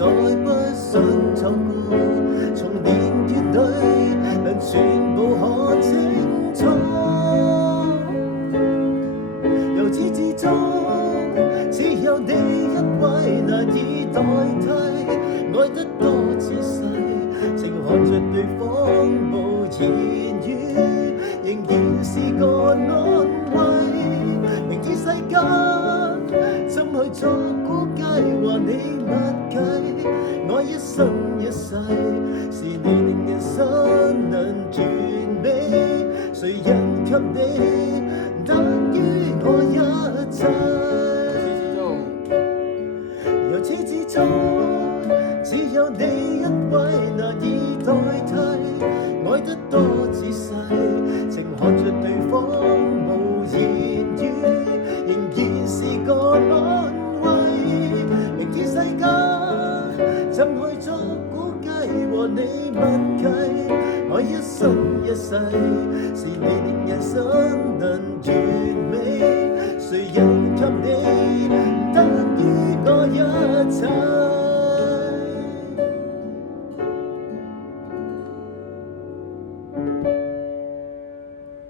再不想錯過，從年月裏能全部看清楚。由始至終，只有你一位難以代替，愛得多仔細，情看着對方無言語，仍然是個安慰。明知世間怎去作估計，和你默契，愛一生一世，是你令人生能完美，誰人給你等於我一切。由始至終，只有你一位難以代替，愛得多仔細，情看着對方無言語，仍然是個安慰。明知世間怎去作估計，和你默契，愛一生一世，是你令人生